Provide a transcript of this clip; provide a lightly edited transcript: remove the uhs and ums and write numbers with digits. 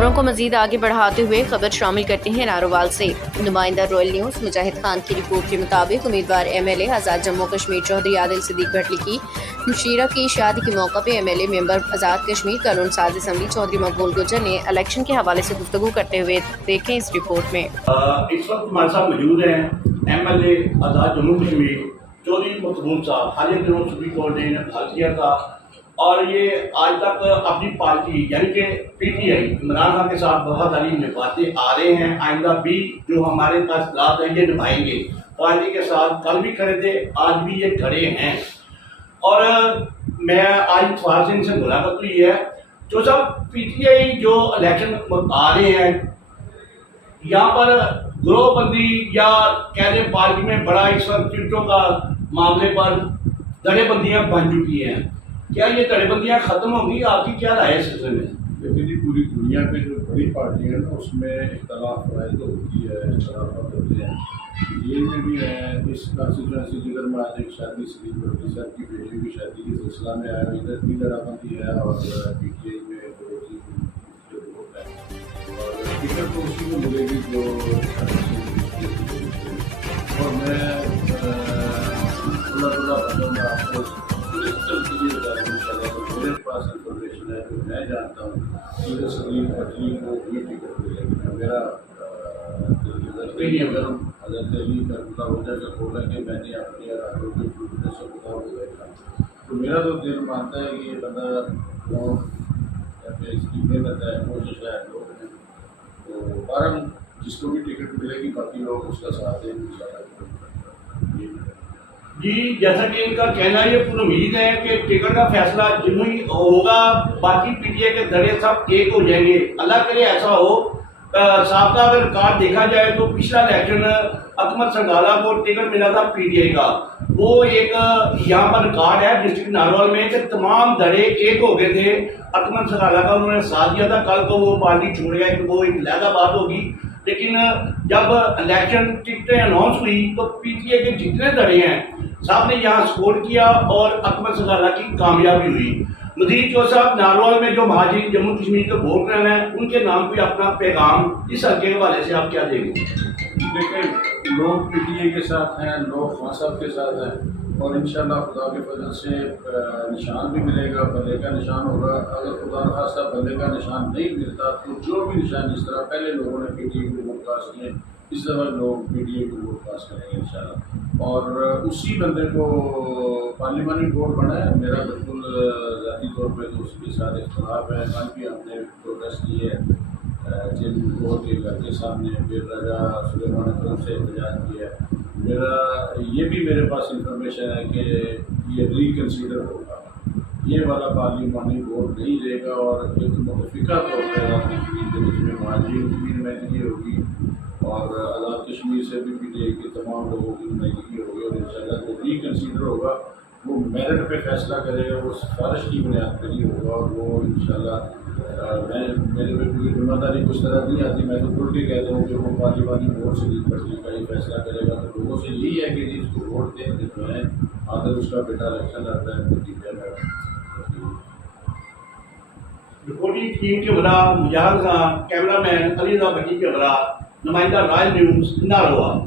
خبروں کو مزید آگے بڑھاتے ہوئے خبر شامل کرتے ہیں نارووال سے۔ نمائندہ رائل نیوز مجاہد خان کی رپورٹ کے مطابق امیدوار ایم ایل اے آزاد جموں کشمیر چودھری عادل صدیق بھٹلی کی مشیرہ کی شادی کے موقع پہ ایم ایل اے ممبر آزاد کشمیر قانون ساز اسمبلی چودھری مقبول گجر نے الیکشن کے حوالے سے گفتگو کرتے ہوئے دیکھیں اس رپورٹ میں۔ اس وقت ہمارے ساتھ موجود ہیں ایم ایل اے آزاد جموں کشمیر چودھری مقبول صاحب، حالیہ دنوں سپریم کورٹ نے انہیں بحال کیا تھا اور یہ آج تک اپنی پارٹی یعنی کہ P T I Imran Khan کے ساتھ بہت ساری نبھاتے آ رہے ہیں۔ آئندہ بھی جو ہمارے پاس اصلاحات ہیں یہ نبھائیں گے۔ پارٹی کے ساتھ کل بھی کھڑے تھے، آج بھی یہ کھڑے ہیں۔ اور میں آج اتوار سے ان سے ملاقات ہوئی ہے جو سب پی ٹی آئی جو الیکشن آ رہے ہیں یہاں پر گروہ بندی یا کہہ دیں پارٹی میں بڑا اس وقت ٹکٹوں کا معاملے پر دڑے بندیاں بن چکی ہیں۔ کیا یہ دڑے بندیاں ختم ہوں گی؟ آپ کی کیا رائے ہے اس سلسلے میں؟ لیکن جی پوری دنیا پہ جو بڑی پارٹی ہے نا اس میں اختلاف رائے تو ہوتی ہے، اختلافات ہوتے ہیں، یہ میں بھی ہے۔ اس کانسٹیچوئنسی جدھر میں آج ایک شادی صدیق بھٹلی صاحب کی بیٹی کی شادی کے سلسلہ میں آیا، ادھر بھی دڑا بندی ہے اور پی ٹی آئی میں ووٹ ہے اور ٹکٹ تو اسی کو ملے گی جو اور میں اللہ آپ کو میرے پاس انفارمیشن ہے جو میں جانتا ہوں کہ صدیق بھٹلی کو بھی ٹکٹ ملے گی۔ میرا حضرت علی کربلا وجہ کا بولا کہ میں نے اپنی ارادوں کے ٹوٹنے سے خدا ہو گیا تھا، تو میرا تو دل مانتا ہے کہ یہ بندہ اس کی محنت ہے، کوشش ہے، لوگ ہیں، تو بہرحال جس کو بھی ٹکٹ ملے گی باقی لوگ اس کا ساتھ دیں گے۔ جی جیسا کہ ان کا کہنا یہ پوری امید ہے کہ ٹکٹ کا فیصلہ جنوں ہی ہوگا، باقی پی ٹی آئی کے دھڑے سب ایک ہو جائیں گے۔ اللہ کرے ایسا ہو۔ سابقہ اگر ریکارڈ دیکھا جائے تو پچھلا الیکشن اکمل سنگھالا کو ٹکٹ ملا تھا پی ٹی آئی کا، وہ ایک یہاں پر ریکارڈ ہے ڈسٹرکٹ نارووال میں کہ تمام دھڑے ایک ہو گئے تھے، اکمل سنگھالا کا انہوں نے ساتھ دیا تھا۔ کل کو وہ پارٹی چھوڑ گیا کہ وہ ایک علیحدہ بات ہوگی، لیکن جب الیکشن ٹکٹیں اناؤنس ہوئی تو پی ٹی آئی کے جتنے دھڑے ہیں صاحب نے یہاں سپورٹ کیا اور اکمل سنگھالا کی کامیابی ہوئی۔ مزید جو صاحب نارووال میں جو مہاجرین جموں کشمیر کے ووٹ رہے ہیں ان کے نام کوئی اپنا پیغام اس حلقے کے حوالے سے آپ کیا دیں گے؟ دیکھیں لوگ پی ٹی آئی کے ساتھ ہیں، لوگ خان صاحب کے ساتھ ہیں اور انشاءاللہ خدا کے فضل سے نشان بھی ملے گا، بلے کا نشان ہوگا۔ اگر خدا نخواستہ بلے کا نشان نہیں ملتا تو جو بھی نشان جس طرح پہلے لوگوں نے پی ٹی آئی کو ووٹ کاسٹ کیے اس طرح لوگ پی ٹی آئی کو ووٹ کاسٹ کریں گے انشاءاللہ، اور اسی بندے کو پارلیمانی ووٹ بنا ہے۔ میرا بالکل ذاتی طور پہ تو اس کے ساتھ اختلاف ہے، کل بھی ہم نے پروٹیسٹ کی ہے جن کورٹ کے گھر کے سامنے، پھر راجہ سلیمان اکرم سے احتجاج کیا ہے۔ میرا یہ بھی میرے پاس انفارمیشن ہے کہ یہ ریکنسیڈر ہوگا، یہ والا پارلیمانی ووٹ نہیں دے گا اور ایک متفقہ طور پہ آزاد کشمیر کے جس میں مہاجرین کی بھی نمائندگی ہوگی اور آزاد کشمیر سے بھی پی ٹی آئی کے تمام لوگوں کی نمائندگی ہوگی، اور انشاءاللہ جو ریکنسیڈر ہوگا وہ میرٹ پہ فیصلہ کرے گا، وہ سفارش کی بنیاد پہ نہیں ہوگا، اور وہ انشاءاللہ میرے پہ کوئی ذمہ داری کچھ طرح نہیں آتی، میں تو کھل کے کہتا ہوں کہ وہ پارلیمانی ووٹ سے صدیق بھٹلی کا ہی فیصلہ کرے گا۔ تو لوگوں سے یہی ہے کہ جی اس کو ووٹ دیں، جو ہے آدھر اس کا بیٹا الیکشن لڑتا ہے نتیجہ میں۔ رپورٹنگ ٹیم کے بڑا مجاہد خان، کیمرہ مین علی بھٹی کے بڑا، نمائندہ رائل نیوز نارووال۔